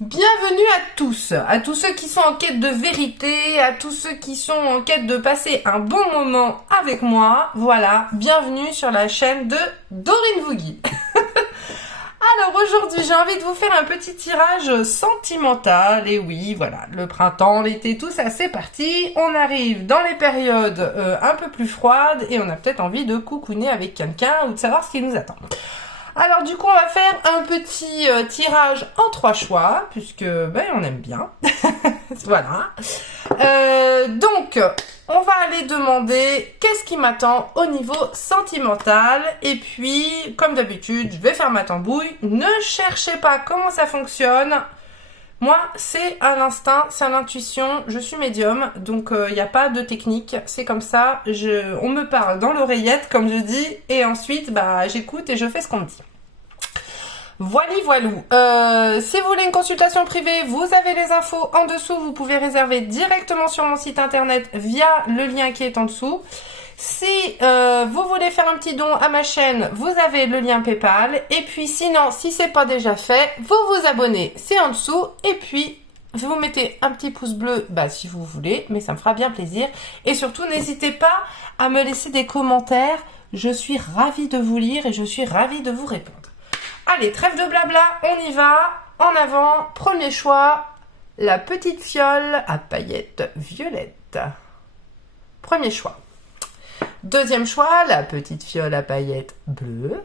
Bienvenue à tous ceux qui sont en quête de vérité, à tous ceux qui sont en quête de passer un bon moment avec moi. Voilà, bienvenue sur la chaîne de Dorine Vougui. Alors aujourd'hui, j'ai envie de vous faire un petit tirage sentimental. Et oui, voilà, le printemps, l'été, tout ça, c'est parti. On arrive dans les périodes un peu plus froides et on a peut-être envie de coucouner avec quelqu'un ou de savoir ce qui nous attend. Alors du coup, on va faire un petit tirage en 3 choix, puisque on aime bien. Voilà. Donc, on va aller demander qu'est-ce qui m'attend au niveau sentimental. Et puis, comme d'habitude, je vais faire ma tambouille. Ne cherchez pas comment ça fonctionne. Moi, c'est à l'instinct, c'est à l'intuition, je suis médium, donc il n'y a pas de technique, c'est comme ça, on me parle dans l'oreillette, comme je dis, et ensuite, j'écoute et je fais ce qu'on me dit. Voilou. Si vous voulez une consultation privée, vous avez les infos en dessous, vous pouvez réserver directement sur mon site internet via le lien qui est en dessous. Si vous voulez faire un petit don à ma chaîne, vous avez le lien PayPal. Et puis sinon, si c'est pas déjà fait, vous vous abonnez, c'est en dessous. Et puis, vous mettez un petit pouce bleu, si vous voulez, mais ça me fera bien plaisir. Et surtout, n'hésitez pas à me laisser des commentaires. Je suis ravie de vous lire et je suis ravie de vous répondre. Allez, trêve de blabla, on y va. En avant, premier choix, la petite fiole à paillettes violettes. Premier choix. Deuxième choix, la petite fiole à paillettes bleues.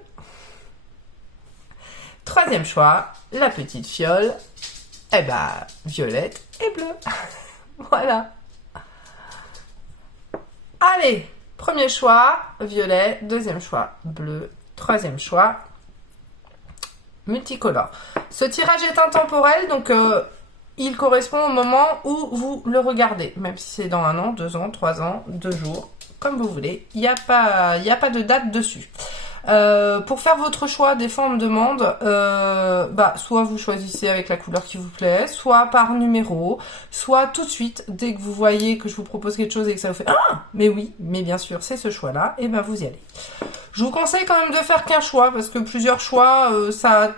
Troisième choix, la petite fiole, violette et bleue. Voilà. Allez, premier choix, violet. Deuxième choix, bleu. Troisième choix, multicolore. Ce tirage est intemporel, donc il correspond au moment où vous le regardez. Même si c'est dans 1 an, 2 ans, 3 ans, 2 jours. Comme vous voulez, il n'y a pas de date dessus. Pour faire votre choix, des fois on me demande, soit vous choisissez avec la couleur qui vous plaît, soit par numéro, soit tout de suite, dès que vous voyez que je vous propose quelque chose et que ça vous fait « Ah, mais oui, mais bien sûr, c'est ce choix-là », et vous y allez. Je vous conseille quand même de faire qu'un choix, parce que plusieurs choix, ça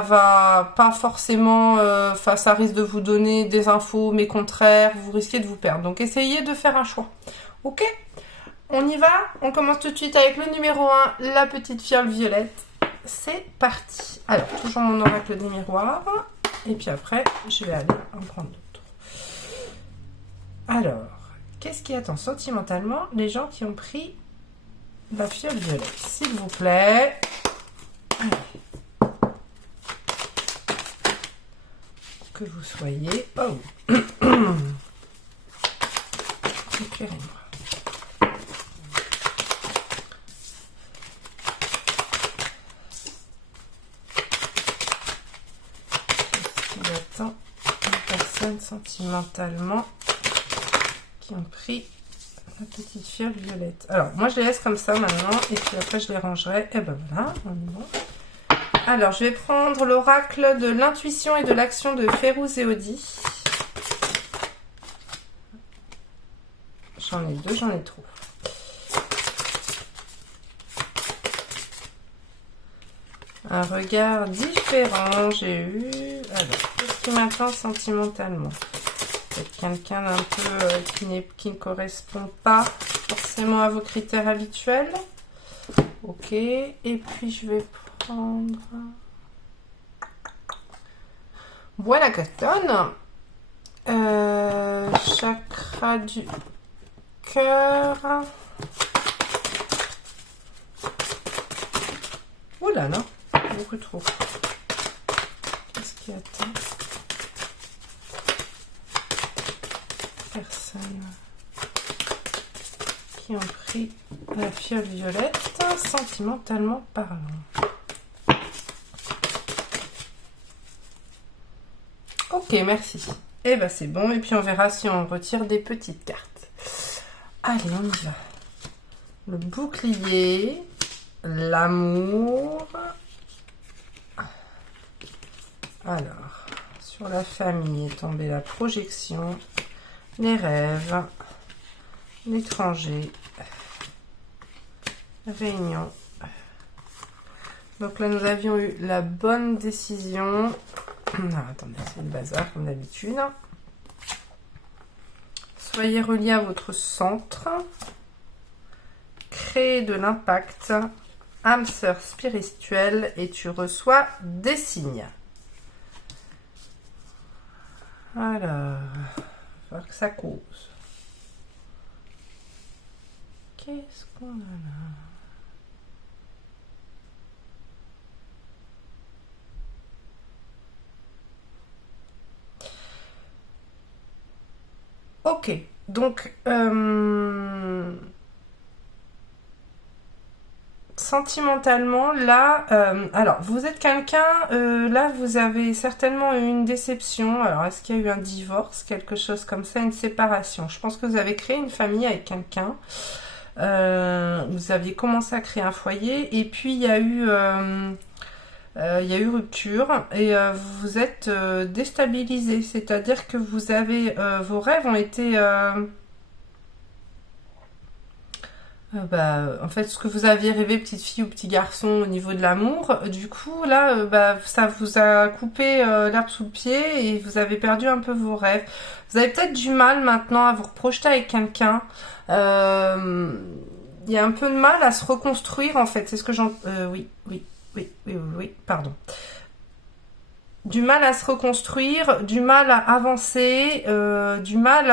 va pas forcément, ça risque de vous donner des infos, mais contraires, vous risquez de vous perdre. Donc essayez de faire un choix. Ok ? On y va ? On commence tout de suite avec le numéro 1, la petite fiole violette. C'est parti. Alors, toujours mon oracle des miroirs. Et puis après, je vais aller en prendre d'autres. Alors, qu'est-ce qui attend sentimentalement les gens qui ont pris la fiole violette ? S'il vous plaît. Allez. Que vous soyez... Oh. Éclairez-moi. Qu'est-ce qui attend une personne sentimentalement qui ont pris la petite fiole violette? Alors, moi, je les laisse comme ça maintenant, et puis après, je les rangerai. Et voilà, on y va. Alors, je vais prendre l'oracle de l'intuition et de l'action de Férouz et Audi. J'en ai 2, j'en ai trop. Un regard différent, j'ai eu... Alors, qu'est-ce qui m'attend sentimentalement? Peut-être quelqu'un d'un peu qui ne correspond pas forcément à vos critères habituels. Ok, et puis je vais prendre... Voilà, cotonne. Chakra du cœur. Oula, non, beaucoup trop. Qu'est-ce qui attend? Personne qui ont pris la fiole violette, sentimentalement parlant. Ok, merci. Et c'est bon. Et puis on verra si on retire des petites cartes. Allez, on y va. Le bouclier, l'amour. Alors, sur la famille est tombée la projection, les rêves, l'étranger, réunion, Donc là, nous avions eu la bonne décision. Ah, attendez, c'est le bazar comme d'habitude. Soyez reliés à votre centre. Créez de l'impact. Âme sœur spirituelle et tu reçois des signes. Alors, il va falloir que ça cause. Qu'est-ce qu'on a là? Ok, donc sentimentalement, là, alors vous êtes quelqu'un, là vous avez certainement eu une déception. Alors est-ce qu'il y a eu un divorce, quelque chose comme ça, une séparation? Je pense que vous avez créé une famille avec quelqu'un. Vous aviez commencé à créer un foyer et puis il y a eu rupture et vous êtes déstabilisé, c'est-à-dire que vous avez vos rêves ont été en fait ce que vous aviez rêvé petite fille ou petit garçon au niveau de l'amour, du coup là ça vous a coupé l'herbe sous le pied et vous avez perdu un peu vos rêves. Vous avez peut-être du mal maintenant à vous reprojeter avec quelqu'un. Il y a un peu de mal à se reconstruire en fait, c'est ce que j'en... Oui, pardon. Du mal à se reconstruire, du mal à avancer, du mal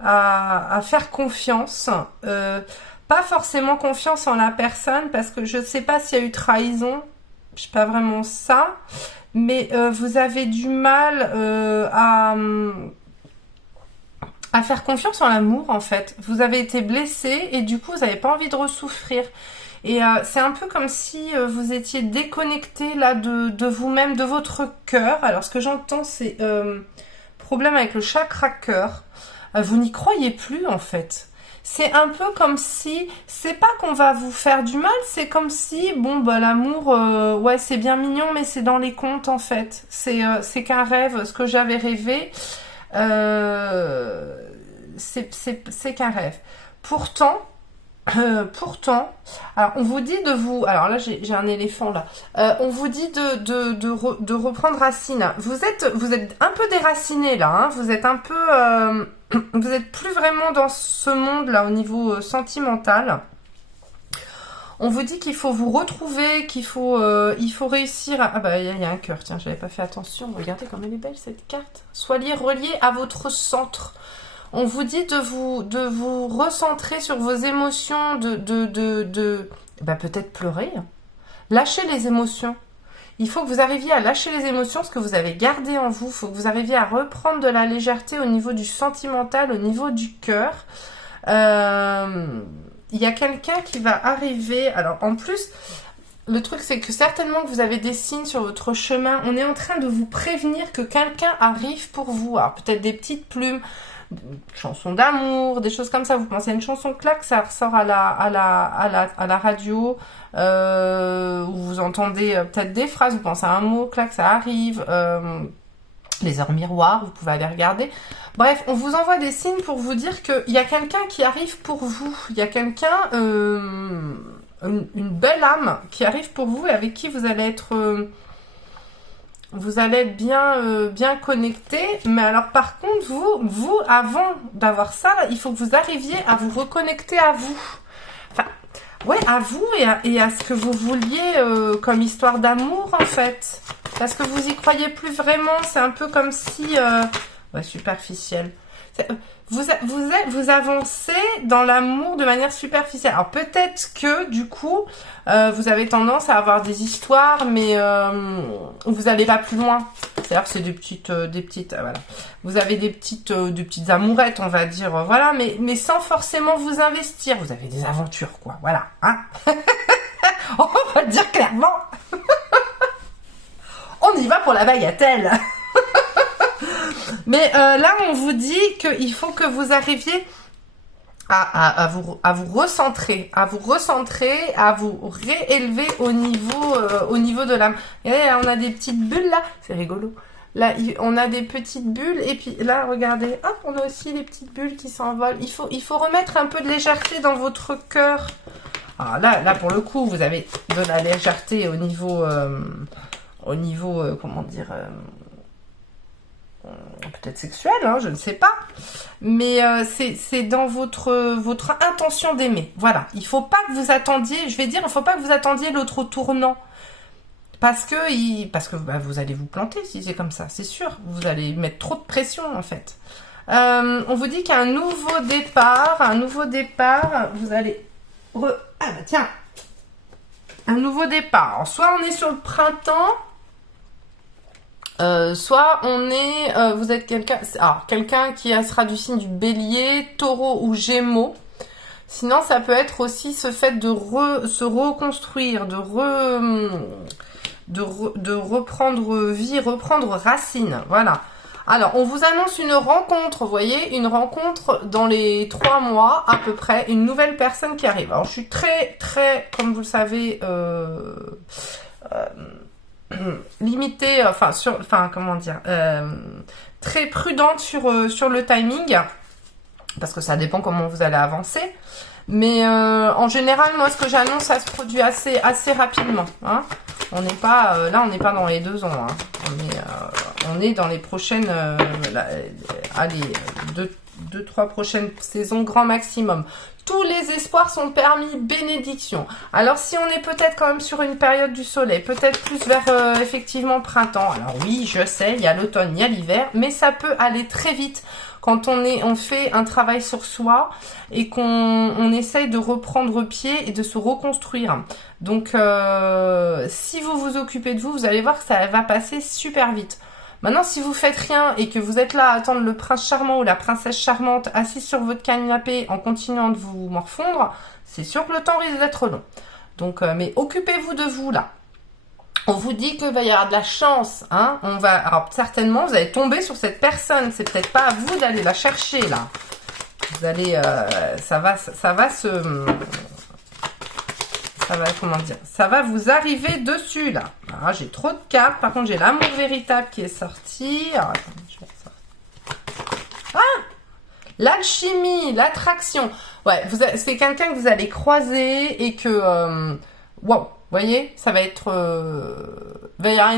à faire confiance. Pas forcément confiance en la personne, parce que je ne sais pas s'il y a eu trahison, je sais pas vraiment ça, mais vous avez du mal à faire confiance en l'amour en fait. Vous avez été blessé et du coup vous n'avez pas envie de ressouffrir. Et c'est un peu comme si vous étiez déconnecté là de vous-même, de votre cœur. Alors ce que j'entends c'est problème avec le chakra cœur. Vous n'y croyez plus en fait. C'est un peu comme si, c'est pas qu'on va vous faire du mal, c'est comme si, l'amour, ouais c'est bien mignon mais c'est dans les contes en fait. C'est qu'un rêve, ce que j'avais rêvé, c'est qu'un rêve. Pourtant, alors on vous dit de vous, alors là j'ai un éléphant là, on vous dit de reprendre racine. Vous êtes un peu déraciné là, hein, vous êtes un peu, vous êtes plus vraiment dans ce monde là au niveau sentimental. On vous dit qu'il faut vous retrouver, il faut réussir à... Ah bah il y a un cœur, tiens j'avais pas fait attention, regardez comme elle est belle cette carte. Soyez reliés à votre centre. On vous dit de vous recentrer sur vos émotions, peut-être pleurer. Lâcher les émotions. Il faut que vous arriviez à lâcher les émotions, ce que vous avez gardé en vous. Il faut que vous arriviez à reprendre de la légèreté au niveau du sentimental, au niveau du cœur. Il y a quelqu'un qui va arriver. Alors en plus, le truc c'est que certainement que vous avez des signes sur votre chemin. On est en train de vous prévenir que quelqu'un arrive pour vous. Alors peut-être des petites plumes, chansons d'amour, des choses comme ça. Vous pensez à une chanson claque, ça ressort à la radio, où vous entendez peut-être des phrases, vous pensez à un mot, claque, ça arrive. Les heures miroirs, vous pouvez aller regarder. Bref, on vous envoie des signes pour vous dire qu'il y a quelqu'un qui arrive pour vous. Il y a quelqu'un, une belle âme qui arrive pour vous et avec qui vous allez être... vous allez être bien connecté, mais alors par contre, vous avant d'avoir ça, là, il faut que vous arriviez à vous reconnecter à vous. Enfin, ouais, à vous et à ce que vous vouliez comme histoire d'amour, en fait. Parce que vous y croyez plus vraiment, c'est un peu comme si... ouais, superficiel. Vous avancez dans l'amour de manière superficielle. Alors peut-être que du coup, vous avez tendance à avoir des histoires, mais vous n'allez pas plus loin. C'est-à-dire que c'est des petites, voilà. Vous avez des petites amourettes, on va dire, voilà, mais sans forcément vous investir. Vous avez des aventures, quoi, voilà, hein. On va le dire clairement. On y va pour la bagatelle. Mais là, on vous dit qu'il faut que vous arriviez à vous recentrer, à vous réélever au niveau de l'âme. Et là, on a des petites bulles là, c'est rigolo. Là, on a des petites bulles et puis là, regardez, hop, on a aussi des petites bulles qui s'envolent. Il faut remettre un peu de légèreté dans votre cœur. Alors là pour le coup, vous avez de la légèreté au niveau, comment dire, peut-être sexuel, hein, je ne sais pas. Mais c'est dans votre intention d'aimer. Voilà, il faut pas que vous attendiez, il faut pas que vous attendiez l'autre tournant. Parce que bah, vous allez vous planter si c'est comme ça, c'est sûr. Vous allez mettre trop de pression en fait. On vous dit qu'il y a un nouveau départ, vous allez... Ah bah tiens, un nouveau départ. Alors, soit on est sur le printemps, soit on est... vous êtes quelqu'un qui sera du signe du bélier, taureau ou gémeaux. Sinon, ça peut être aussi ce fait de se reconstruire, de reprendre vie, reprendre racine. Voilà. Alors, on vous annonce une rencontre, vous voyez, une rencontre dans les 3 mois à peu près, une nouvelle personne qui arrive. Alors, je suis très, comme vous le savez, limitée, très prudente sur le timing, parce que ça dépend comment vous allez avancer. Mais en général, moi, ce que j'annonce, ça se produit assez rapidement. Hein. On n'est pas là, on n'est pas dans les 2 ans. Hein. On est dans les prochaines, allez, 2-3 prochaines saisons grand maximum. Tous les espoirs sont permis, bénédiction. Alors si on est peut-être quand même sur une période du soleil, peut-être plus vers effectivement printemps. Alors oui, je sais, il y a l'automne, il y a l'hiver, mais ça peut aller très vite quand on fait un travail sur soi et qu'on essaye de reprendre pied et de se reconstruire. Donc si vous vous occupez de vous, vous allez voir que ça va passer super vite. Maintenant, si vous faites rien et que vous êtes là à attendre le prince charmant ou la princesse charmante assis sur votre canapé en continuant de vous morfondre, c'est sûr que le temps risque d'être long. Donc, mais occupez-vous de vous là. On vous dit qu'il va y avoir de la chance, hein. Alors certainement, vous allez tomber sur cette personne. C'est peut-être pas à vous d'aller la chercher là. Vous allez, ça va vous arriver dessus là. Ah, j'ai trop de cartes. Par contre, j'ai l'amour véritable qui est sorti. Alors, attendez, je vais ressortir. Ah, l'alchimie, l'attraction. Ouais, c'est quelqu'un que vous allez croiser et que, waouh, voyez, ça va être, il y a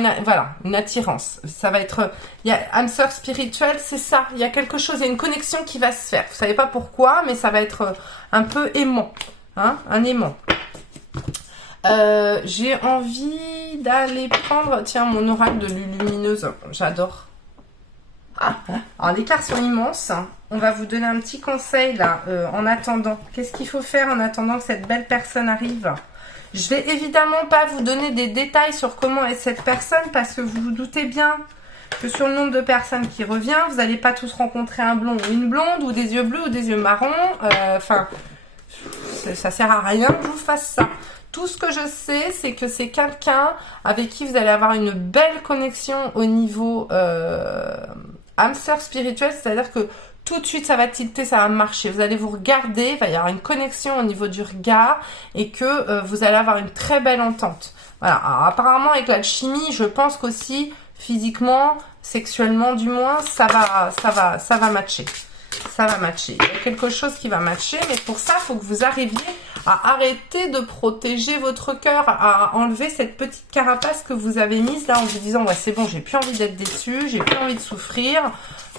une attirance. Ça va être, il y a âme sœur spirituelle, c'est ça. Il y a quelque chose, il y a une connexion qui va se faire. Vous savez pas pourquoi, mais ça va être un peu aimant, hein, un aimant. J'ai envie d'aller prendre, tiens, mon oracle de lumineuse, j'adore. Alors les cartes sont immenses. On va vous donner un petit conseil là, en attendant. Qu'est-ce qu'il faut faire en attendant que cette belle personne arrive? Je vais évidemment pas vous donner des détails sur comment est cette personne parce que vous vous doutez bien que sur le nombre de personnes qui revient, vous n'allez pas tous rencontrer un blond ou une blonde ou des yeux bleus ou des yeux marrons. Ça sert à rien que je vous fasse ça. Tout ce que je sais, c'est que c'est quelqu'un avec qui vous allez avoir une belle connexion au niveau âme sœur spirituelle, c'est-à-dire que tout de suite ça va tilter, ça va marcher. Vous allez vous regarder, il va y avoir une connexion au niveau du regard et que vous allez avoir une très belle entente. Voilà. Alors, apparemment avec l'alchimie, je pense qu'aussi physiquement, sexuellement du moins, ça va matcher. Ça va matcher. Il y a quelque chose qui va matcher, mais pour ça, il faut que vous arriviez à arrêter de protéger votre cœur, à enlever cette petite carapace que vous avez mise là en vous disant ouais c'est bon, j'ai plus envie d'être déçue, j'ai plus envie de souffrir,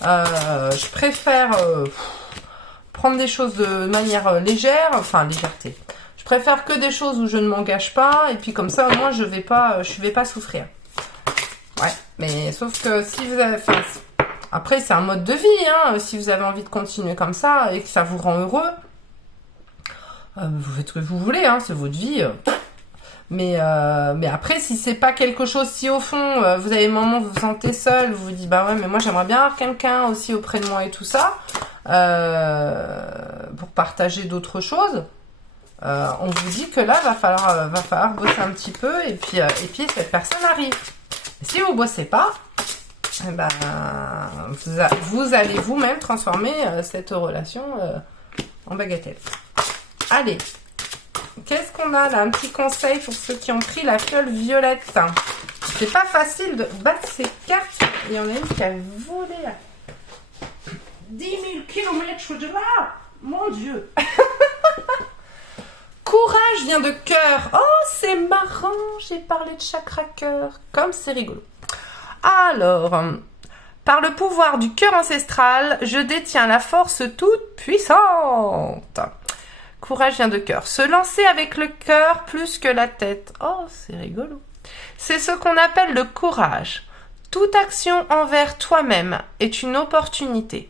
je préfère prendre des choses de manière légère, enfin légèreté. Je préfère que des choses où je ne m'engage pas et puis comme ça au moins je vais pas souffrir. Ouais, mais sauf que si vous avez, après c'est un mode de vie, hein, si vous avez envie de continuer comme ça et que ça vous rend heureux. Vous faites ce que vous voulez, hein, c'est votre vie. Mais après, si c'est pas quelque chose, si au fond, vous avez un moment où vous vous sentez seul, vous vous dites, bah ouais, mais moi j'aimerais bien avoir quelqu'un aussi auprès de moi et tout ça, pour partager d'autres choses, on vous dit que là, va falloir bosser un petit peu, et puis cette personne arrive. Et si vous bossez pas, eh ben, vous allez vous-même transformer cette relation en bagatelle. Allez, qu'est-ce qu'on a là? Un petit conseil pour ceux qui ont pris la fiole violette. C'est pas facile de battre ces cartes. Il y en a une qui a volé là. 10 000 kilomètres de là. Mon Dieu. Courage vient de cœur. Oh, c'est marrant, j'ai parlé de chakra cœur. Comme c'est rigolo. Alors, par le pouvoir du cœur ancestral, je détiens la force toute puissante. Courage vient de cœur. Se lancer avec le cœur plus que la tête. Oh, c'est rigolo. C'est ce qu'on appelle le courage. Toute action envers toi-même est une opportunité.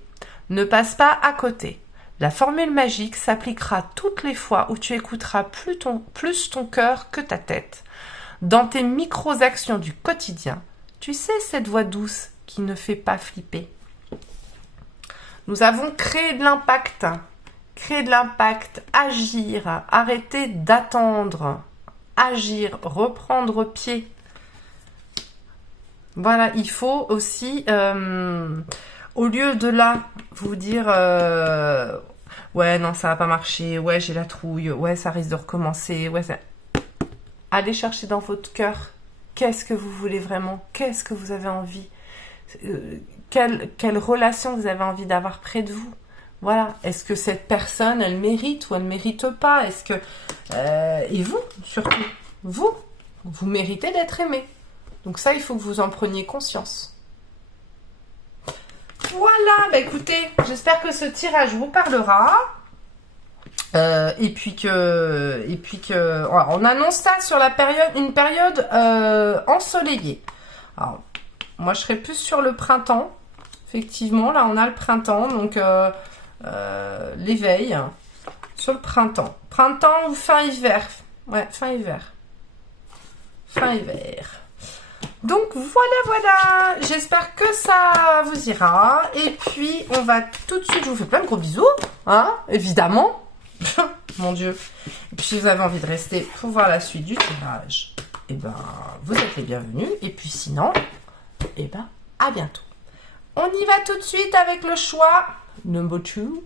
Ne passe pas à côté. La formule magique s'appliquera toutes les fois où tu écouteras plus ton cœur que ta tête. Dans tes micro-actions du quotidien, tu sais cette voix douce qui ne fait pas flipper. Nous avons créé de l'impact. Créer de l'impact, agir, arrêter d'attendre, agir, reprendre pied. Voilà, il faut aussi, au lieu de là, vous dire ouais, non, ça va pas marcher, ouais, j'ai la trouille, ouais, ça risque de recommencer, ouais, ça... Allez chercher dans votre cœur, qu'est-ce que vous voulez vraiment, qu'est-ce que vous avez envie, quelle relation vous avez envie d'avoir près de vous. Voilà, est-ce que cette personne, elle mérite ou elle ne mérite pas? Est-ce que... et vous, surtout, vous méritez d'être aimé. Donc ça, il faut que vous en preniez conscience. Voilà, bah écoutez, j'espère que ce tirage vous parlera. Et puis que... Voilà, on annonce ça sur une période ensoleillée. Alors, moi, je serais plus sur le printemps. Effectivement, là, on a le printemps, donc... l'éveil sur le printemps. Printemps ou fin hiver. Ouais, fin hiver. Fin hiver. Donc voilà. J'espère que ça vous ira. Et puis on va tout de suite, je vous fais plein de gros bisous. Hein, évidemment. Mon Dieu. Et puis si vous avez envie de rester pour voir la suite du tirage, et ben vous êtes les bienvenus. Et puis sinon, et ben à bientôt. On y va tout de suite avec le choix number 2.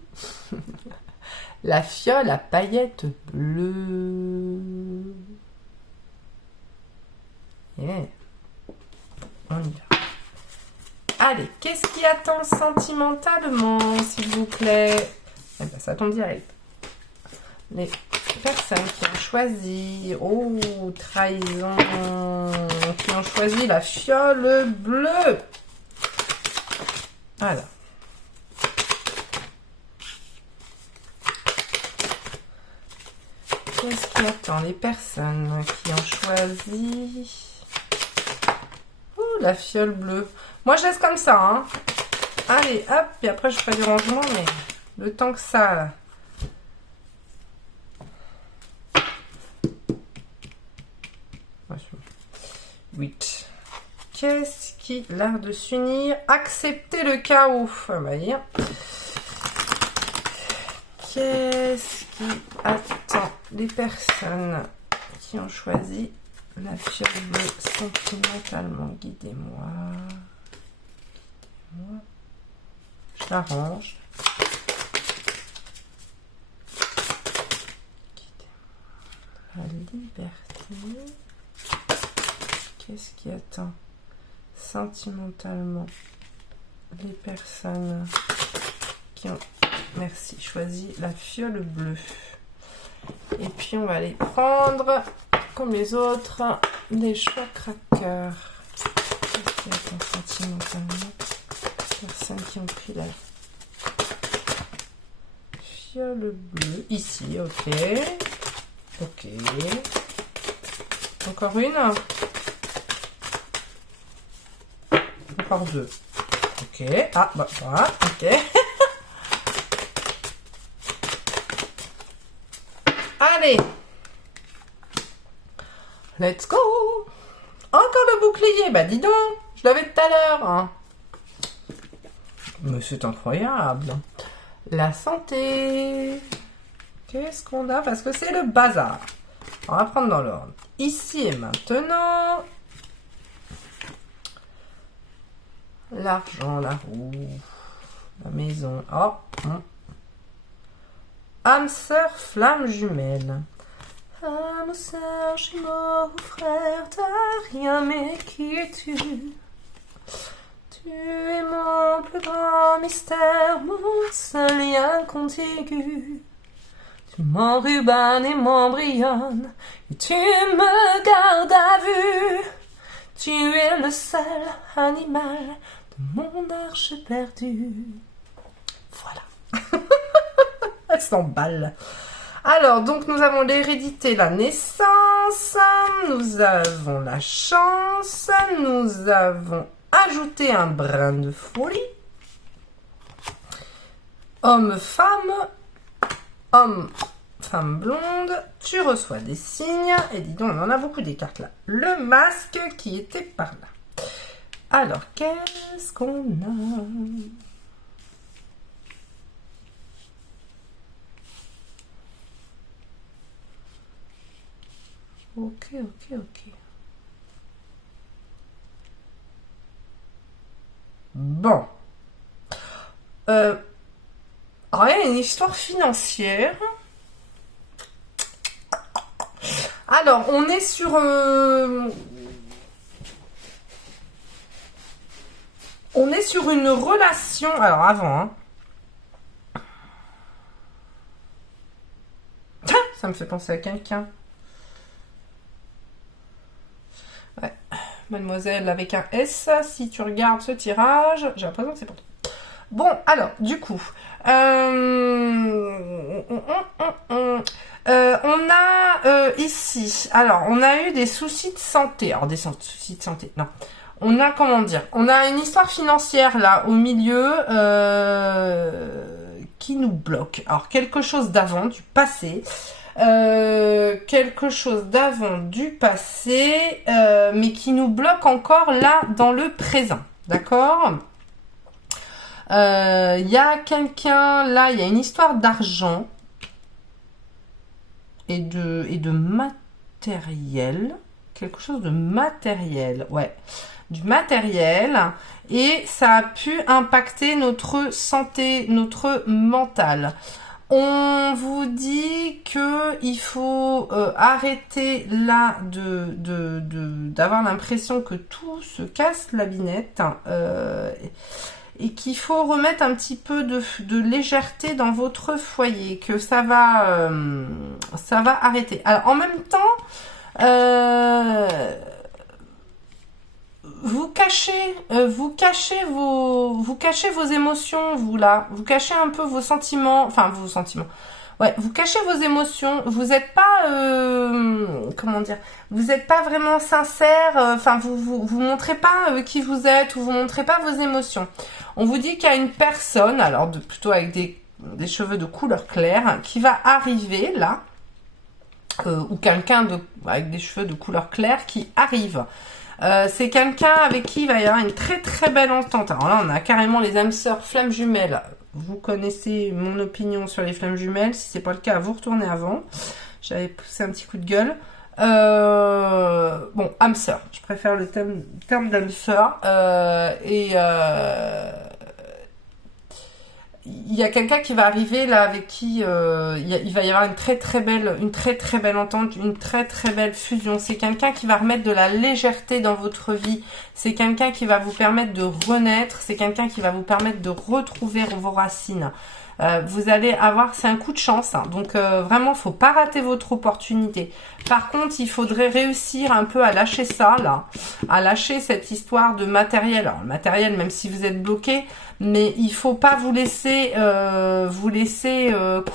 La fiole à paillettes bleues. Yeah. On y va. Allez, qu'est-ce qui attend sentimentalement, s'il vous plaît? Eh ben, ça tombe direct. Les personnes qui ont choisi... Oh, trahison. Qui ont choisi la fiole bleue. Voilà. Qu'est-ce qui attend les personnes qui ont choisi... Ouh, la fiole bleue. Moi, je laisse comme ça, hein. Allez, hop, et après, je ferai du rangement, mais le temps que ça, là. Oui. Qu'est-ce qui... L'art de s'unir. Accepter le chaos. On va dire. Qu'est-ce qui attend les personnes qui ont choisi la fiole bleue sentimentalement? Guidez-moi. Je l'arrange. Guidez-moi. La liberté. Qu'est-ce qui attend sentimentalement les personnes qui ont... Merci, choisi la fiole bleue. Et puis on va aller prendre, comme les autres, des chakras cœur. Qu'est-ce qui attend sentimentalement les personnes qui ont pris la fiole bleue? Ici, ok. Ok. Encore une. Encore deux. Ok. Ah, bah voilà, ok. Allez, let's go. Encore le bouclier, bah dis donc, je l'avais tout à l'heure. Hein. Mais c'est incroyable. La santé. Qu'est-ce qu'on a? Parce que c'est le bazar. On va prendre dans l'ordre. Ici et maintenant. L'argent, la roue, la maison. Oh. Âme sœur, flamme jumelle. Âme sœur, jumeau, frère, t'as rien, mais qui es-tu? Tu es mon plus grand mystère, mon seul lien contigu. Tu m'enrubans et m'embrionnes, et tu me gardes à vue. Tu es le seul animal de mon arche perdue. Voilà. Elle s'emballe. Alors, donc, nous avons l'hérédité, la naissance, nous avons la chance, nous avons ajouté un brin de folie. Homme-femme, homme-femme blonde, tu reçois des signes. Et dis donc, on en a beaucoup des cartes là. Le masque qui était par là. Alors, qu'est-ce qu'on a ? Ok. Bon. Rien, une histoire financière. Alors, on est sur... on est sur une relation... Alors, avant, hein. Ça me fait penser à quelqu'un. Ouais. Mademoiselle avec un S, si tu regardes ce tirage, j'ai l'impression que c'est pour toi. Bon, alors, du coup, on a ici, alors, on a eu des soucis de santé. Alors, des soucis de santé, non. On a, comment dire, on a une histoire financière, là, au milieu, qui nous bloque. Alors, quelque chose d'avant, du passé. Quelque chose d'avant du passé, mais qui nous bloque encore là dans le présent, d'accord ? Il y a quelqu'un là, il y a une histoire d'argent et de matériel, quelque chose de matériel, ouais, du matériel, et ça a pu impacter notre santé, notre mental. On vous dit que il faut arrêter là d'avoir l'impression que tout se casse la binette et qu'il faut remettre un petit peu de légèreté dans votre foyer, que ça va arrêter. Alors en même temps, vous cachez vos émotions, vous là. Vous cachez un peu vos sentiments. Enfin, vos sentiments. Ouais, vous cachez vos émotions. Vous n'êtes pas, comment dire, vous n'êtes pas vraiment sincère. Enfin, vous montrez pas qui vous êtes, ou vous montrez pas vos émotions. On vous dit qu'il y a une personne, alors plutôt avec des cheveux de couleur claire, qui va arriver là, ou quelqu'un avec des cheveux de couleur claire qui arrive. C'est quelqu'un avec qui il va y avoir une très très belle entente. Alors là, on a carrément les âmes sœurs flammes jumelles. Vous connaissez mon opinion sur les flammes jumelles. Si c'est pas le cas, vous retournez avant. J'avais poussé un petit coup de gueule. Bon, âme sœur. Je préfère le terme d'âme sœur. Il y a quelqu'un qui va arriver là avec qui il va y avoir une très très belle entente, une très très belle fusion. C'est quelqu'un qui va remettre de la légèreté dans votre vie. C'est quelqu'un qui va vous permettre de renaître. C'est quelqu'un qui va vous permettre de retrouver vos racines. Vous allez avoir, c'est un coup de chance, hein. Donc vraiment, faut pas rater votre opportunité. Par contre, il faudrait réussir un peu à lâcher ça là, à lâcher cette histoire de matériel. Alors le matériel, même si vous êtes bloqué, mais il faut pas vous laisser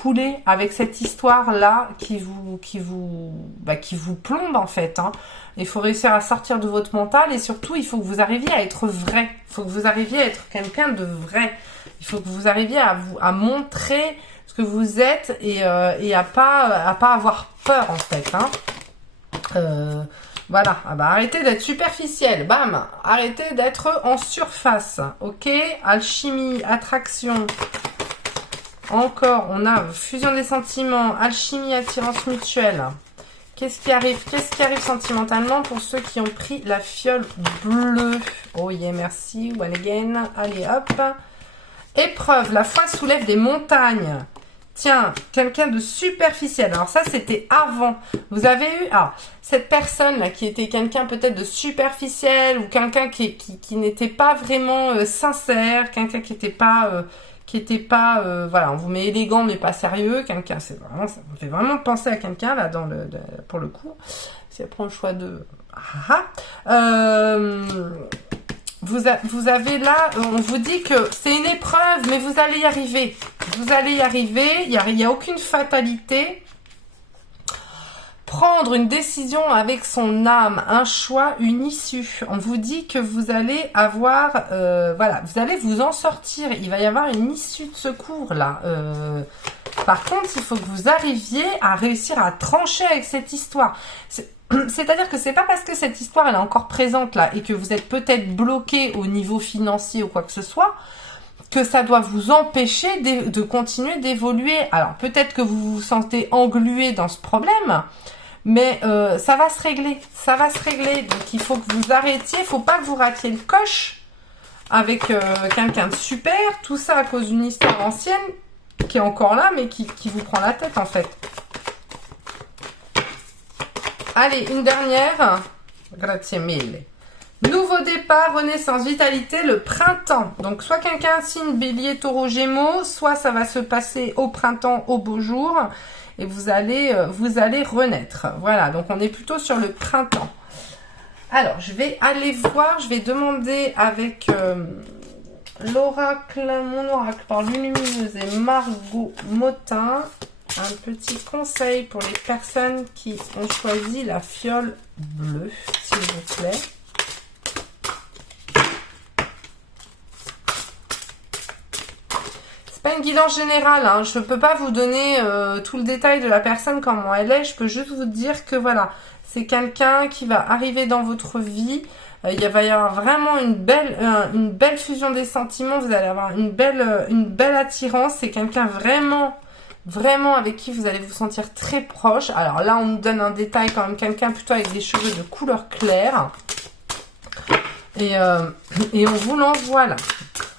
couler avec cette histoire là qui vous plombe en fait, hein. Il faut réussir à sortir de votre mental et surtout il faut que vous arriviez à être vrai. Il faut que vous arriviez à être quelqu'un de vrai. Il faut que vous arriviez à montrer ce que vous êtes et à pas avoir peur en fait, hein. Voilà, ah bah arrêtez d'être superficiel, bam, arrêtez d'être en surface, ok. Alchimie, attraction, encore, on a fusion des sentiments, alchimie, attirance mutuelle. Qu'est-ce qui arrive sentimentalement pour ceux qui ont pris la fiole bleue? Oh yeah, merci, one again, allez hop. Épreuve, la foi soulève des montagnes. Tiens, quelqu'un de superficiel. Alors ça, c'était avant. Vous avez eu cette personne-là qui était quelqu'un peut-être de superficiel ou quelqu'un qui n'était pas vraiment sincère, quelqu'un qui qui était pas, voilà, on vous met élégant mais pas sérieux. Quelqu'un, c'est vraiment, ça me fait vraiment penser à quelqu'un là pour le coup. Si elle prend le choix de, vous avez là, on vous dit que c'est une épreuve, mais vous allez y arriver. Vous allez y arriver. Il y a aucune fatalité. Prendre une décision avec son âme, un choix, une issue. On vous dit que vous allez avoir, voilà, vous allez vous en sortir. Il va y avoir une issue de secours là. Par contre, il faut que vous arriviez à réussir à trancher avec cette histoire. C'est-à-dire que c'est pas parce que cette histoire elle est encore présente là et que vous êtes peut-être bloqué au niveau financier ou quoi que ce soit, que ça doit vous empêcher de continuer d'évoluer. Alors peut-être que vous vous sentez englué dans ce problème. Mais ça va se régler, ça va se régler. Donc il faut que vous arrêtiez, il faut pas que vous ratiez le coche avec quelqu'un de super. Tout ça à cause d'une histoire ancienne qui est encore là, mais qui vous prend la tête en fait. Allez, une dernière. Grazie mille. Nouveau départ, renaissance, vitalité, le printemps. Donc soit quelqu'un signe Bélier, Taureau, Gémeaux, soit ça va se passer au printemps, au beau jour. Et vous allez renaître. Voilà, donc on est plutôt sur le printemps. Alors, je vais aller voir, je vais demander avec l'oracle, mon oracle par Lumineuse et Margot Motin, un petit conseil pour les personnes qui ont choisi la fiole bleue, s'il vous plaît. Pas une guidance générale, hein. Je ne peux pas vous donner tout le détail de la personne, comment elle est. Je peux juste vous dire que voilà, c'est quelqu'un qui va arriver dans votre vie. Il va y avoir vraiment une belle fusion des sentiments. Vous allez avoir une belle attirance. C'est quelqu'un vraiment avec qui vous allez vous sentir très proche. Alors là, on nous donne un détail quand même, quelqu'un plutôt avec des cheveux de couleur claire. Et on vous l'envoie là.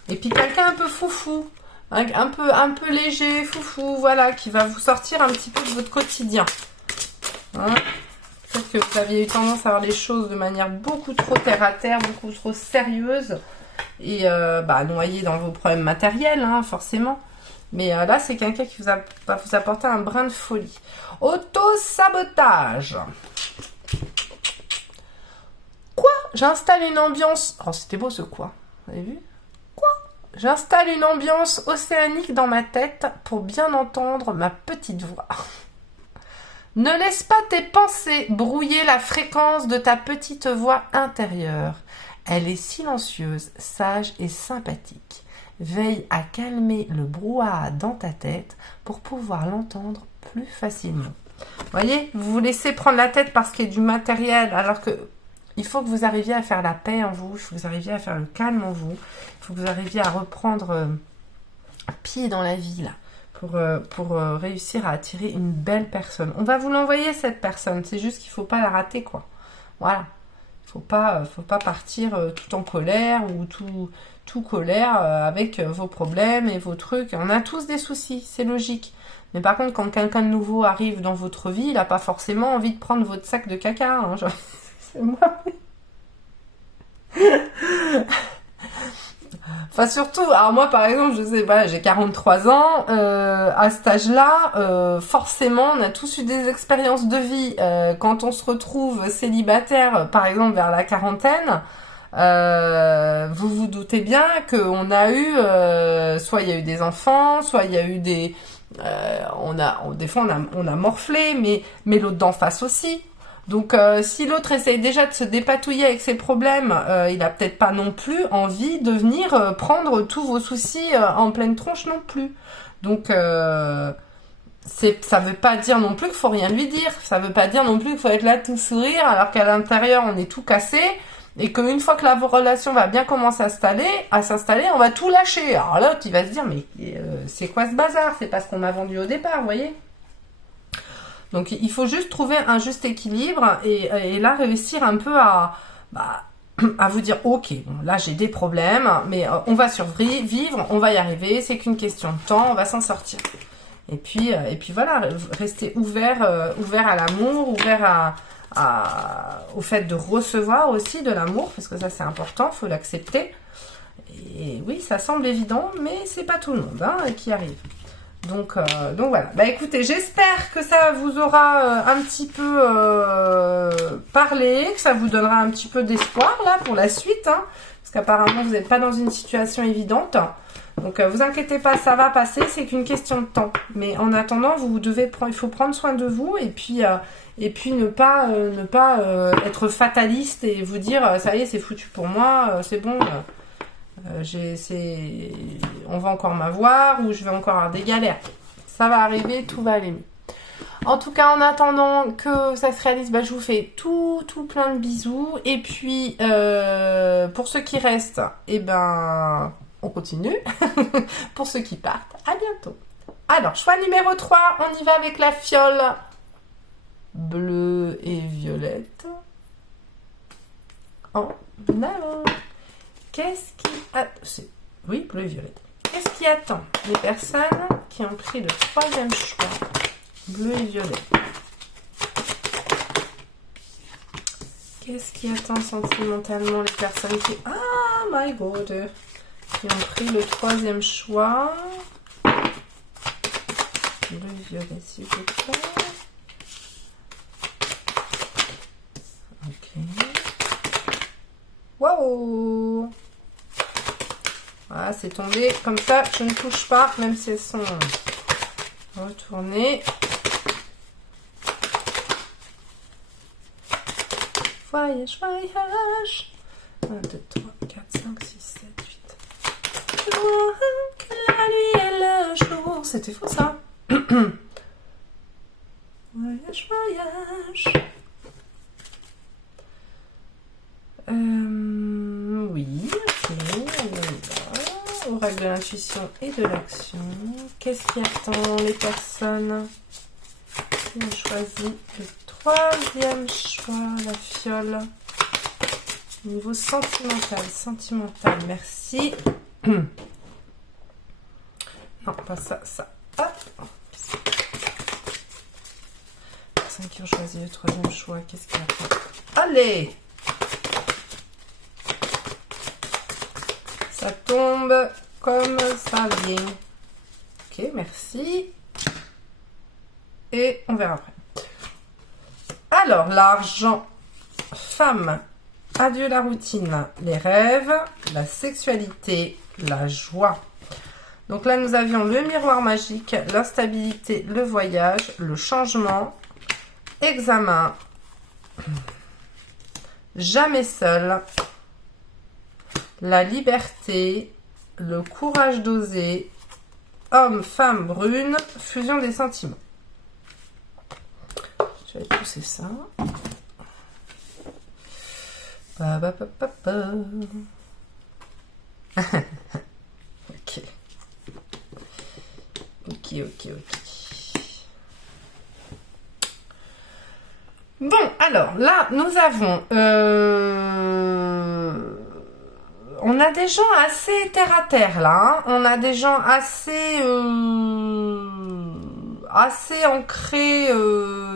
Et puis quelqu'un un peu foufou. Un peu léger, foufou, voilà, qui va vous sortir un petit peu de votre quotidien. Hein, peut-être que vous aviez eu tendance à voir les choses de manière beaucoup trop terre-à-terre, beaucoup trop sérieuse, et noyé dans vos problèmes matériels, hein, forcément. Mais là, c'est quelqu'un qui va vous apporter un brin de folie. Auto-sabotage. Quoi? J'installe une ambiance... Oh, c'était beau ce quoi. Vous avez vu? J'installe une ambiance océanique dans ma tête pour bien entendre ma petite voix. Ne laisse pas tes pensées brouiller la fréquence de ta petite voix intérieure. Elle est silencieuse, sage et sympathique. Veille à calmer le brouhaha dans ta tête pour pouvoir l'entendre plus facilement. Voyez, vous vous laissez prendre la tête parce qu'il y a du matériel alors que... Il faut que vous arriviez à faire la paix en vous, il faut que vous arriviez à faire le calme en vous, il faut que vous arriviez à reprendre pied dans la vie là, pour réussir à attirer une belle personne. On va vous l'envoyer cette personne, c'est juste qu'il ne faut pas la rater quoi. Voilà, il faut pas partir tout en colère ou tout colère avec vos problèmes et vos trucs. On a tous des soucis, c'est logique. Mais par contre, quand quelqu'un de nouveau arrive dans votre vie, il n'a pas forcément envie de prendre votre sac de caca, hein, genre... C'est moi. Enfin surtout, alors moi par exemple, je sais pas, j'ai 43 ans, à cet âge-là, forcément on a tous eu des expériences de vie. Quand on se retrouve célibataire, par exemple vers la quarantaine, vous vous doutez bien qu'on a eu, soit il y a eu des enfants, soit il y a eu des... des fois on a morflé, mais l'autre d'en face aussi. Donc si l'autre essaye déjà de se dépatouiller avec ses problèmes, il a peut-être pas non plus envie de venir prendre tous vos soucis en pleine tronche non plus. Donc ça veut pas dire non plus qu'il faut rien lui dire. Ça veut pas dire non plus qu'il faut être là tout sourire alors qu'à l'intérieur on est tout cassé et qu'une fois que la relation va bien commencer à s'installer, on va tout lâcher. Alors là, il va se dire mais c'est quoi ce bazar? C'est pas ce qu'on m'a vendu au départ, vous voyez? Donc il faut juste trouver un juste équilibre et là réussir un peu à vous dire ok, bon, là j'ai des problèmes, mais on va survivre, on va y arriver, c'est qu'une question de temps, on va s'en sortir. Et puis voilà, rester ouvert à l'amour, ouvert au fait de recevoir aussi de l'amour, parce que ça c'est important, il faut l'accepter. Et oui, ça semble évident, mais c'est pas tout le monde hein, qui arrive. Donc voilà. Bah écoutez, j'espère que ça vous aura un petit peu parlé, que ça vous donnera un petit peu d'espoir là pour la suite. Hein, parce qu'apparemment, vous n'êtes pas dans une situation évidente. Donc vous inquiétez pas, ça va passer, c'est qu'une question de temps. Mais en attendant, il faut prendre soin de vous et puis ne pas être fataliste et vous dire ça y est, c'est foutu pour moi, c'est bon. On va encore m'avoir ou je vais encore avoir des galères. Ça va arriver, tout va aller mieux. En tout cas, en attendant que ça se réalise, bah, je vous fais tout plein de bisous. Et puis, pour ceux qui restent, eh ben, on continue. Pour ceux qui partent, à bientôt. Alors, choix numéro 3, on y va avec la fiole bleue et violette. En avant. Qu'est-ce qui... Oui, bleu et violette. Qu'est-ce qui attend les personnes qui ont pris le 3e choix? Bleu et violet. Qu'est-ce qui attend sentimentalement les personnes qui... Ah, my God! Qui ont pris le 3e choix? Bleu et violet, s'il vous plaît. Ok. Waouh! Voilà, c'est tombé comme ça, je ne touche pas, même si elles sont retournées. Voyage, voyage. 1, 2, 3, 4, 5, 6, 7, 8. Je vois que la nuit et le jour. C'était fou ça. Voyage, voyage. Oui, ok, on y va. Oracle de l'intuition et de l'action. Qu'est-ce qui attend les personnes qui ont choisi le 3e choix, la fiole? Niveau sentimental, merci. Non, pas ça, ça. Hop. Les personnes qui ont choisi le 3e choix, qu'est-ce qui attend? Allez! Ça tombe comme ça vient. Ok, merci. Et on verra après. Alors, l'argent, femme, adieu la routine, les rêves, la sexualité, la joie. Donc là, nous avions le miroir magique, l'instabilité, le voyage, le changement, examen, jamais seul, la liberté, le courage d'oser, homme, femme, brune, fusion des sentiments. Je vais pousser ça. Ok. Ok. Bon, alors là, nous avons... on a des gens assez terre à terre là, hein. On a des gens assez ancrés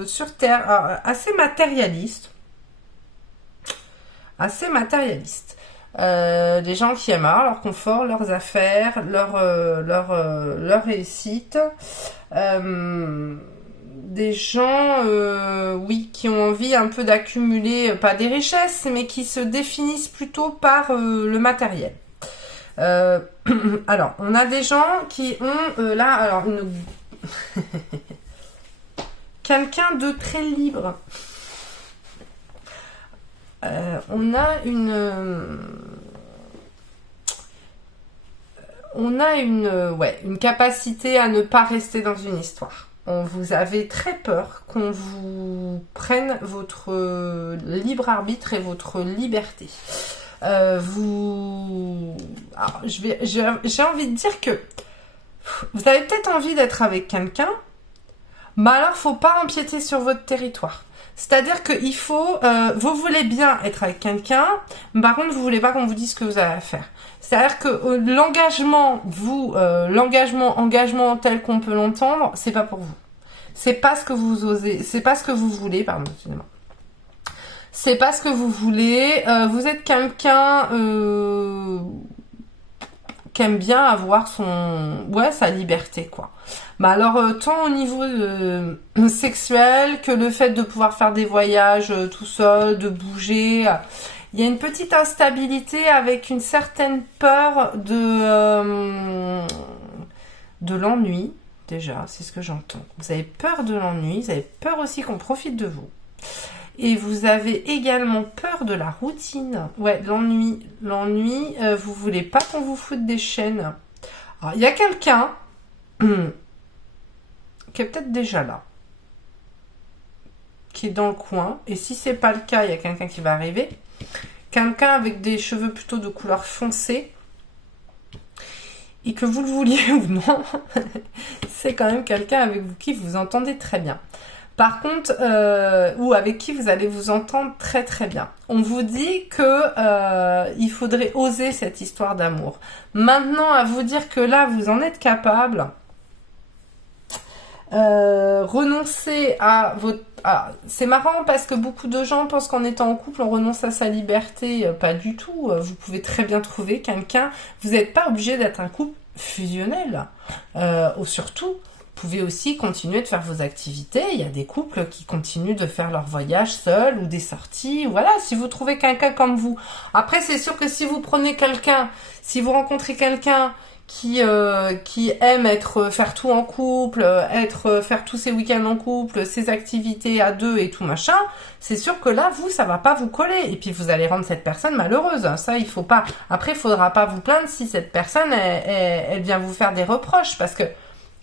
sur terre, assez matérialistes. Des gens qui aiment leur confort, leurs affaires, leur réussite. Des gens, oui, qui ont envie un peu d'accumuler, pas des richesses, mais qui se définissent plutôt par le matériel. Alors, on a des gens qui ont, là, alors, quelqu'un de très libre. On a une capacité à ne pas rester dans une histoire. Vous avez très peur qu'on vous prenne votre libre arbitre et votre liberté. J'ai envie de dire que vous avez peut-être envie d'être avec quelqu'un, mais alors faut pas empiéter sur votre territoire. C'est-à-dire qu'il faut, vous voulez bien être avec quelqu'un, mais par contre vous voulez pas qu'on vous dise ce que vous avez à faire. C'est-à-dire que l'engagement tel qu'on peut l'entendre, c'est pas pour vous. C'est pas ce que vous osez, c'est pas ce que vous voulez, pardon, excusez-moi. C'est pas ce que vous voulez. Vous êtes quelqu'un aime bien avoir sa liberté, quoi. Bah alors, tant au niveau sexuel que le fait de pouvoir faire des voyages tout seul, de bouger, il y a une petite instabilité avec une certaine peur de l'ennui, déjà, c'est ce que j'entends. Vous avez peur de l'ennui, vous avez peur aussi qu'on profite de vous. Et vous avez également peur de la routine. Ouais, l'ennui. L'ennui, vous voulez pas qu'on vous foute des chaînes. Alors, il y a quelqu'un qui est peut-être déjà là, qui est dans le coin. Et si c'est pas le cas, il y a quelqu'un qui va arriver. Quelqu'un avec des cheveux plutôt de couleur foncée. Et que vous le vouliez ou non, c'est quand même quelqu'un avec qui vous entendez très bien. Par contre, ou avec qui vous allez vous entendre très très bien. On vous dit que il faudrait oser cette histoire d'amour. Maintenant, à vous dire que là, vous en êtes capable. Renoncer à votre... Ah, c'est marrant parce que beaucoup de gens pensent qu'en étant en couple, on renonce à sa liberté. Pas du tout. Vous pouvez très bien trouver quelqu'un. Vous n'êtes pas obligé d'être un couple fusionnel. Ou surtout, vous pouvez aussi continuer de faire vos activités. Il y a des couples qui continuent de faire leur voyage seuls ou des sorties. Voilà, si vous trouvez quelqu'un comme vous. Après, c'est sûr que si vous prenez quelqu'un, si vous rencontrez quelqu'un qui aime faire tout en couple, faire tous ses week-ends en couple, ses activités à deux et tout machin, c'est sûr que là, ça va pas vous coller. Et puis, vous allez rendre cette personne malheureuse. Ça, il faut pas. Après, il faudra pas vous plaindre si cette personne, elle vient vous faire des reproches. Parce que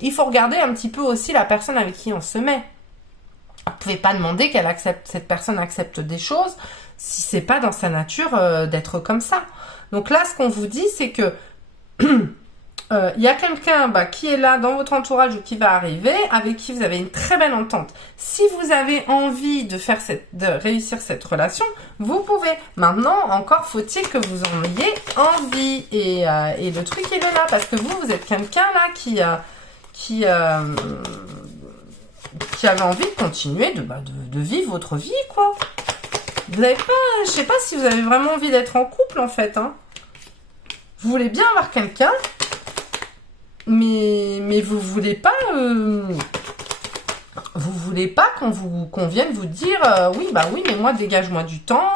il faut regarder un petit peu aussi la personne avec qui on se met. Vous pouvez pas demander cette personne accepte des choses si c'est pas dans sa nature d'être comme ça. Donc là, ce qu'on vous dit, c'est que il y a quelqu'un qui est là dans votre entourage ou qui va arriver, avec qui vous avez une très belle entente. Si vous avez envie de réussir cette relation, vous pouvez. Maintenant, encore faut-il que vous en ayez envie. Et le truc, il est là, parce que vous êtes quelqu'un là qui avait envie de continuer de vivre votre vie, quoi. Vous avez pas, je sais pas si vous avez vraiment envie d'être en couple, en fait, hein. Vous voulez bien avoir quelqu'un, mais vous voulez pas qu'on vienne vous dire oui, mais moi, dégage-moi du temps.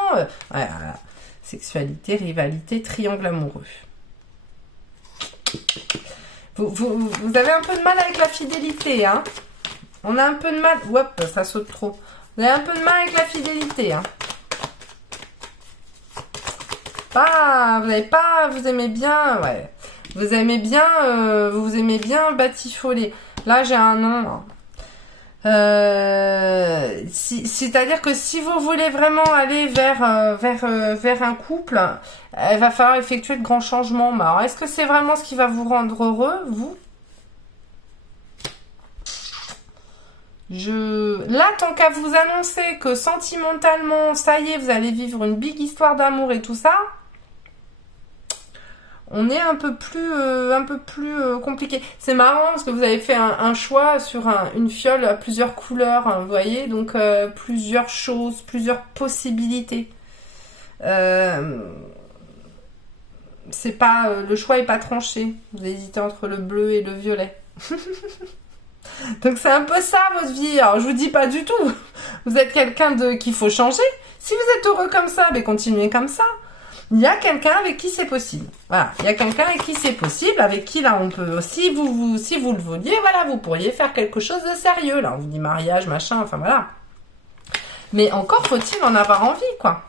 Voilà. Sexualité, rivalité, triangle amoureux. Vous avez un peu de mal avec la fidélité, hein. On a un peu de mal. Hop, ça saute trop. Vous avez un peu de mal avec la fidélité, hein. Vous aimez bien, ouais. Vous aimez bien batifoler. Là, j'ai un nom. C'est-à-dire que si vous voulez vraiment aller vers un couple, il va falloir effectuer de grands changements. Mais alors, est-ce que c'est vraiment ce qui va vous rendre heureux, vous? Là, tant qu'à vous annoncer que sentimentalement, ça y est, vous allez vivre une big histoire d'amour et tout ça, on est un peu plus compliqué. C'est marrant parce que vous avez fait un choix sur une fiole à plusieurs couleurs, hein, vous voyez, donc plusieurs choses, plusieurs possibilités. C'est pas le choix est pas tranché. Vous hésitez entre le bleu et le violet. Donc c'est un peu ça votre vie. Alors je vous dis pas du tout. Vous êtes quelqu'un qu'il faut changer. Si vous êtes heureux comme ça, ben continuez comme ça. Il y a quelqu'un avec qui c'est possible. Voilà, il y a quelqu'un avec qui c'est possible, avec qui là on peut, si vous le vouliez, voilà, vous pourriez faire quelque chose de sérieux. Là, on vous dit mariage, machin, enfin voilà. Mais encore faut-il en avoir envie, quoi.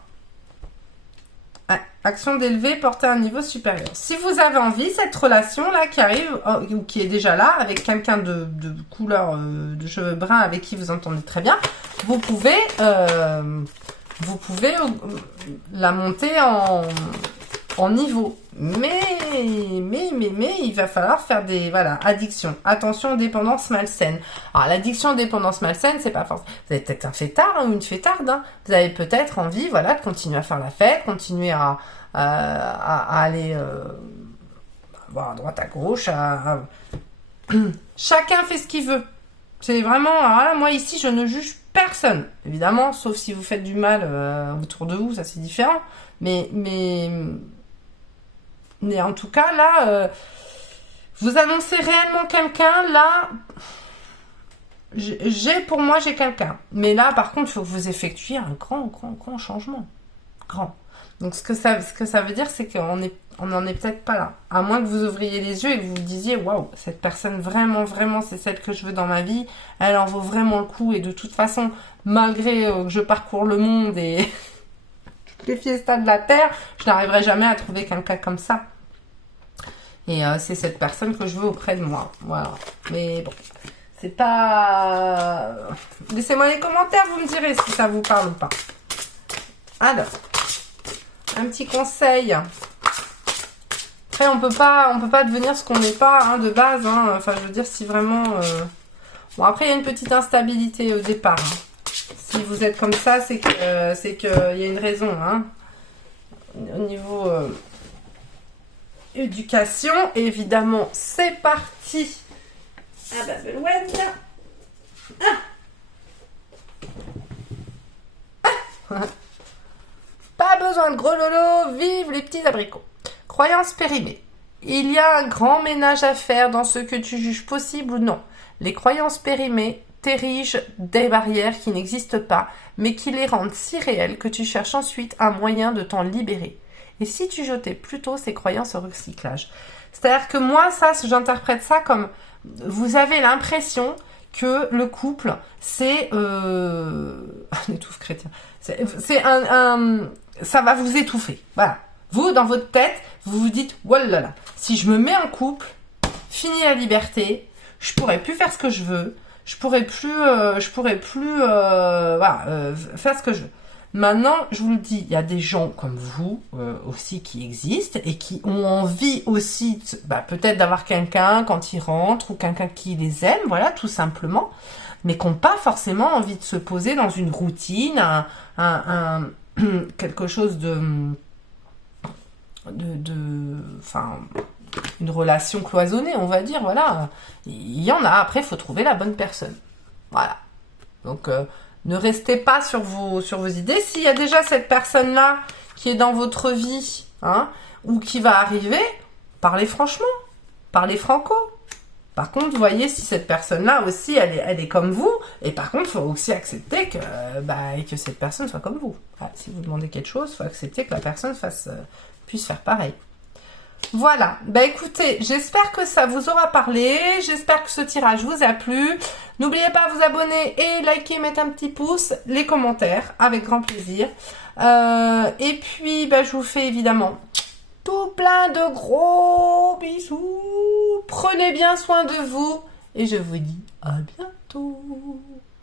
Ouais, action d'élever, porter à un niveau supérieur. Si vous avez envie, cette relation-là qui arrive, ou qui est déjà là, avec quelqu'un de couleur de cheveux bruns avec qui vous entendez très bien, vous pouvez la monter en niveau. Mais il va falloir faire addiction. Attention, dépendance malsaine. Alors, l'addiction, dépendance malsaine, c'est pas forcément... Vous avez peut-être un fêtard ou une fêtarde, hein. Vous avez peut-être envie, de continuer à faire la fête, continuer à aller voir à droite, à gauche, Chacun fait ce qu'il veut. C'est vraiment... Alors là, moi, ici, je ne juge personne. Évidemment, sauf si vous faites du mal autour de vous, ça c'est différent. Mais Mais en tout cas, là, vous annoncez réellement quelqu'un, là, pour moi, j'ai quelqu'un. Mais là, par contre, il faut que vous effectuiez un grand changement. Grand. Donc, ce que ça veut dire, c'est qu'on n'en est peut-être pas là. À moins que vous ouvriez les yeux et que vous vous disiez, waouh, cette personne, vraiment, c'est celle que je veux dans ma vie. Elle en vaut vraiment le coup. Et de toute façon, malgré que je parcours le monde et toutes les fiestas de la Terre, je n'arriverai jamais à trouver quelqu'un comme ça. Et c'est cette personne que je veux auprès de moi. Voilà. Mais bon, c'est pas... Laissez-moi les commentaires, vous me direz si ça vous parle ou pas. Alors, un petit conseil. Après, on peut pas devenir ce qu'on n'est pas, hein, de base. Hein. Enfin, je veux dire, si vraiment... Bon, après, il y a une petite instabilité au départ. Hein. Si vous êtes comme ça, c'est qu'il y a une raison. Hein. Au niveau... éducation, évidemment, c'est parti. Ah bah, Belouane. Pas besoin de gros lolo, vive les petits abricots. Croyance périmée. Il y a un grand ménage à faire dans ce que tu juges possible ou non. Les croyances périmées t'érigent des barrières qui n'existent pas, mais qui les rendent si réelles que tu cherches ensuite un moyen de t'en libérer. Et si tu jetais plutôt ces croyances au recyclage? C'est-à-dire que moi, ça, j'interprète ça comme... Vous avez l'impression que le couple, c'est... On est tous chrétiens. C'est ça va vous étouffer. Voilà. Vous, dans votre tête, vous vous dites, voilà, si je me mets en couple, fini la liberté, je pourrais plus faire ce que je veux, je pourrais plus faire ce que je veux. Maintenant, je vous le dis, il y a des gens comme vous aussi qui existent et qui ont envie aussi, peut-être d'avoir quelqu'un quand ils rentrent ou quelqu'un qui les aime, voilà, tout simplement, mais qui n'ont pas forcément envie de se poser dans une routine, quelque chose une relation cloisonnée, on va dire, voilà. Il y en a, après, il faut trouver la bonne personne. Voilà. Donc, ne restez pas sur vos idées. S'il y a déjà cette personne-là qui est dans votre vie, hein, ou qui va arriver, parlez franchement, parlez franco. Par contre, voyez si cette personne-là aussi, elle est comme vous. Et par contre, il faut aussi accepter que cette personne soit comme vous. Voilà, si vous demandez quelque chose, il faut accepter que la personne puisse faire pareil. Voilà, écoutez, j'espère que ça vous aura parlé, j'espère que ce tirage vous a plu. N'oubliez pas de vous abonner et liker, mettre un petit pouce, les commentaires, avec grand plaisir. Et puis, je vous fais évidemment tout plein de gros bisous. Prenez bien soin de vous et je vous dis à bientôt.